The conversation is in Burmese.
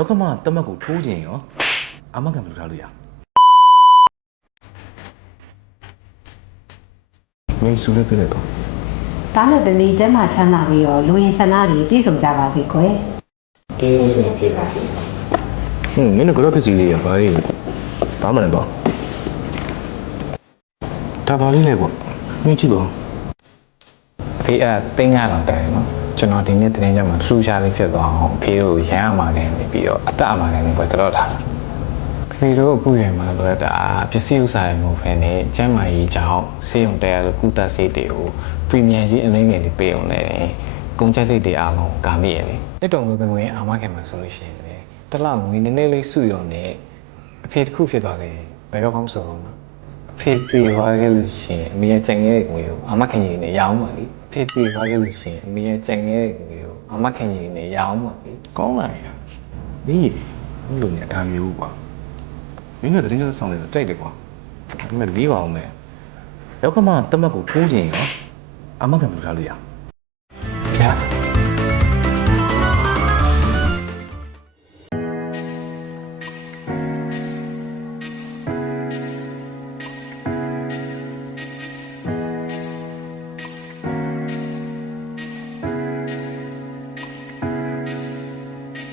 ယောက်ကမတမတ်ကိုထိုးခြင်းရောအာမခံမလုပ်ထားလို့ရမင်းစုလေးပြလိုက်ပါဒါနဲ့တနေ့ကျမ်းမာချမ်းသာပြီးတော့လူရင်ဆန္ဒတွေပြည့်စုံကြပါစေကွယ်ကျေးဇူးတင်ဖြစ်ပါစေဟင်းမင်းတို့ကတော့ဖြစ်စီလေးရပါလေဘာမှလည်းပေါ့ဒါပါလေးလေပေါ့မင်းကြည့်ပါဦး ဖေးအဲ့တင်းငါလောက်တယ်နော်ကျွန်တော်ဒီနေ့တင်းကြမှာထူးခြားလေးဖြစ်သွားအောင်ဖေးတို့ရမ်းအမှာကနေပြီးတော့အသက်အမှာကနေပဲတော်တာဖေးတို့အခုရွယ်မှာတော့ဒါပစ္စည်းဥစ္စာတွေမဟုတ်ဖ ೇನೆ ကျမ်းမာရေးကြောင့်စေုံတဲလို့ကုသစိတ်တွေကိုပရီမီယံကြီးအလေးငယ်တွေပေးအောင်လဲကုန်ကျစရိတ်တွေအားလုံးကာမိရလေတက်တော်ငွေပဲငွေအာမခံမှာဆိုလို့ရှိရင်လေတစ်လငွေနည်းနည်းလေးစုရုံနဲ့အဖေတစ်ခုဖြစ်သွားခဲ့တယ်ဘယ်တော့မှမဆိုဘူးနော် ဖေးပြေသွားခဲ့လို့ရှိရင်အမေရဲ့ကြံခဲ့တဲ့ငွေကိုအမခင်ကြီးနဲ့ရအောင်ပါလေဖေးပြေသွားခဲ့လို့ရှိရင်အမေရဲ့ကြံခဲ့တဲ့ငွေကိုအမခင်ကြီးနဲ့ရအောင်ပါလေကောင်းလာရမင်းကြီးမင်းလိုနေအထားမျိုးကွာမင်းကတရင်ကဆောင်နေတာကြိုက်တယ်ကွာဒါပေမဲ့လေးပါအောင်မယ်ယောက်ကမတမတ်ကိုထိုးခြင်းရောအာမခံမလုပ်ထားလို့ရ